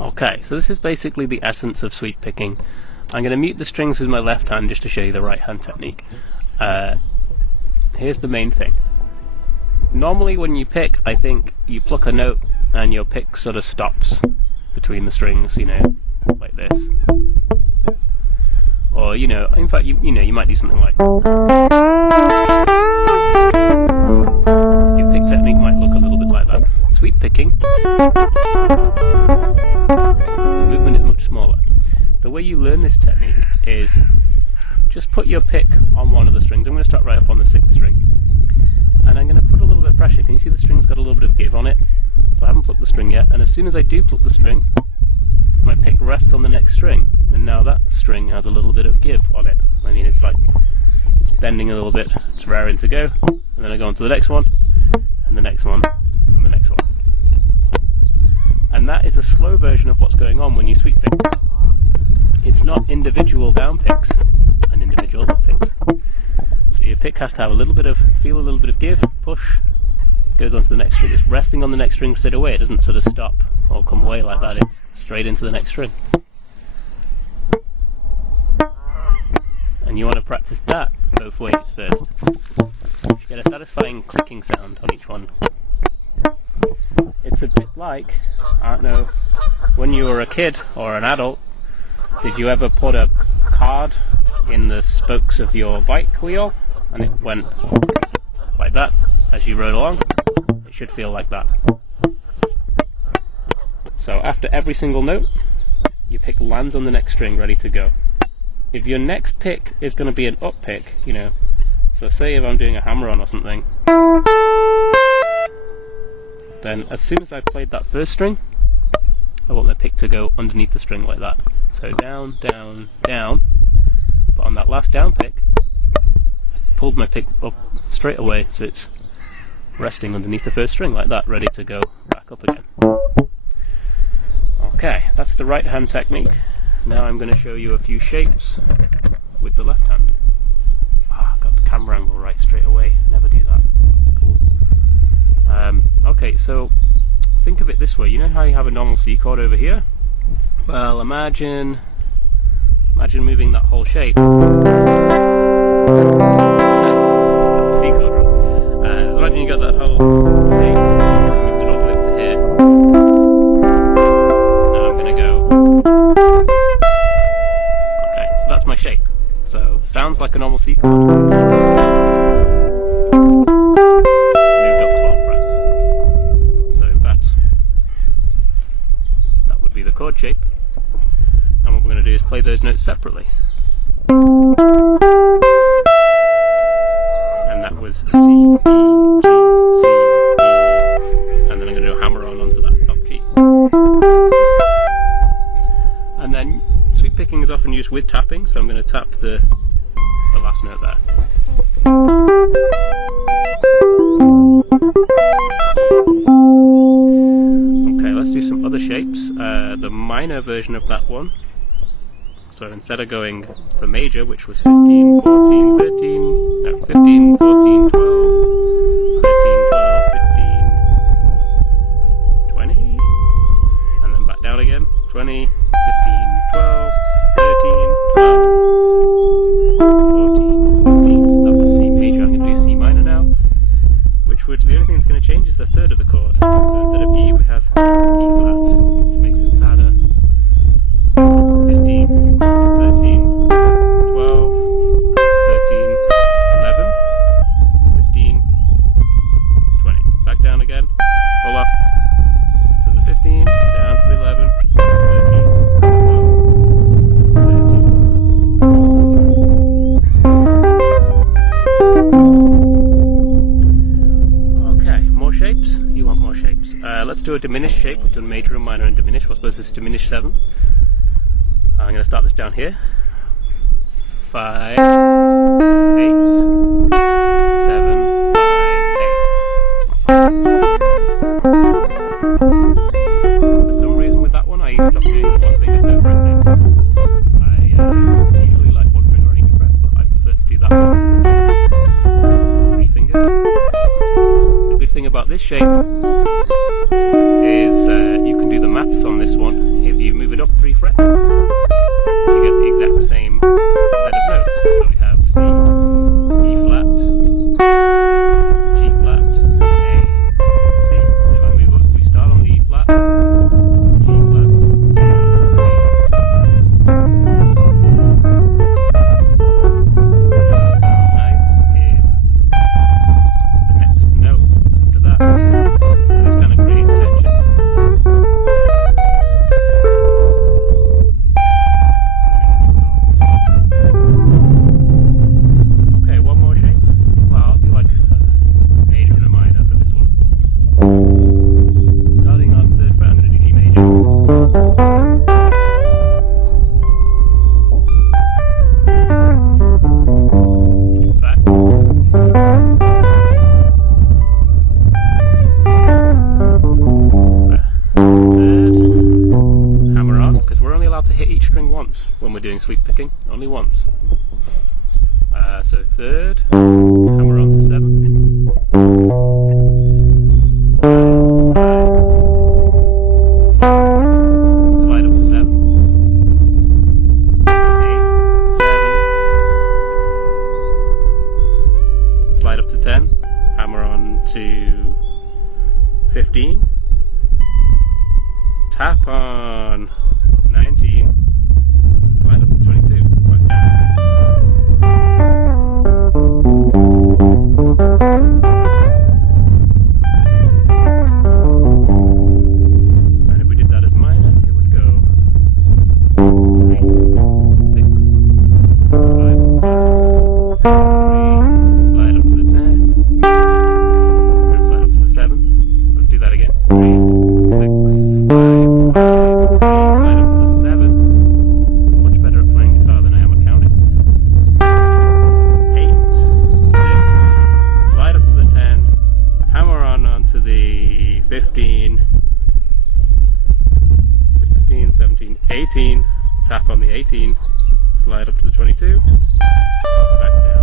Okay, so this is basically the essence of sweep picking. I'm going to mute the strings with my left hand just to show you the right hand technique. Here's the main thing. Normally when you pick, I think you pluck a note and your pick sort of stops between the strings, you know, like this. Or, you know, in fact, you might do something like... Your pick technique might look a little bit like that. Sweep picking, the movement is much smaller. The way you learn this technique is just put your pick on one of the strings. I'm going to start right up on the 6th string. And I'm going to put a little bit of pressure. Can you see the string's got a little bit of give on it? So I haven't plucked the string yet. And as soon as I do pluck the string, my pick rests on the next string. And now that string has a little bit of give on it. I mean, it's like, it's bending a little bit. It's raring to go. And then I go on to the next one, and the next one, and the next one. And that is a slow version of what's going on when you sweep pick. It's not individual down picks and individual up picks. So your pick has to have a little bit of, feel a little bit of give, push, goes on to the next string. It's resting on the next string straight away. It doesn't sort of stop or come away like that. It's straight into the next string. And you want to practice that both ways first. You get a satisfying clicking sound on each one. It's a bit like, I don't know, when you were a kid or an adult, did you ever put a card in the spokes of your bike wheel and it went like that as you rode along? It should feel like that. So after every single note, your pick lands on the next string ready to go. If your next pick is going to be an up pick, you know, so say if I'm doing a hammer-on or something, then as soon as I've played that first string, I want my pick to go underneath the string like that. So down, down, down, but on that last down pick, I pulled my pick up straight away, so it's resting underneath the first string like that, ready to go back up again. Okay, that's the right hand technique. Now I'm going to show you a few shapes with the left hand. Got the camera angle right straight away. Never do that. That's cool. Okay, so think of it this way. You know how you have a normal C chord over here? Well, imagine moving that whole shape. Got the C chord right. Imagine you got that whole shape. Moved it all the way up to here. Now I'm going to go. Okay, so that's my shape. So sounds like a normal C chord. Moved up 12 frets. So that would be the chord shape. And what we're going to do is play those notes separately. And that was C, E, G, C, E. And then I'm going to do a hammer on onto that top G. And then sweep picking is often used with tapping, so I'm going to tap the last note there. Okay, let's do some other shapes. The minor version of that one. So instead of going the major, which was 15, 14, 13, no, 15, 14, 12, 13, 12, 15, 20, and then back down again, 20, 15, 12, 13, 12, 14, 15, that was C major. I'm going to do C minor now, which would, the only thing that's going to change is the third of the chord. So instead of E, we have E flat, which makes it sadder. 15, 13, 12, 13, 11, 15, 20. Back down again, pull off to the 15, down to the 11, 13, 12, 13. Okay, more shapes? You want more shapes. Let's do a diminished shape. We've done major and minor and diminished. I suppose this is diminished 7. I'm going to start this down here. 5, 8, 7, 5, 8. For some reason with that one I stopped doing the one finger note for everything. I this shape is, you can do the maths on this one. If you move it up 3 frets, you get the exact same set of notes. So we have C, E flat, G flat, A, C. And if I move up, we start on the E flat, G flat, A, C. That sounds nice if the next note after that. So this kind of creates tension. Okay, one more shape. Well, I'll do like a major and a minor for this one. Starting on 3rd fret, I'm going to do G major. Flat. 3rd, hammer on, because we're only allowed to hit each string once when we're doing sweep picking, only once. So 3rd, hammer on to 7th, 5, 5, slide up to 7, 8, 7, slide up to 10, hammer on to 15, tap on 19, slide up to 22, right down. And if we did that as minor, it would go 3, 6, 5, 3, slide up to the 10, and slide up to the 7. Let's do that again. 3, 6, 5, 3, slide up to the 7. Much better at playing guitar than I am at counting. 8, 6, slide up to the 10, hammer on onto the 15, 16, 17, 18, tap on the 18, slide up to the 22, back down.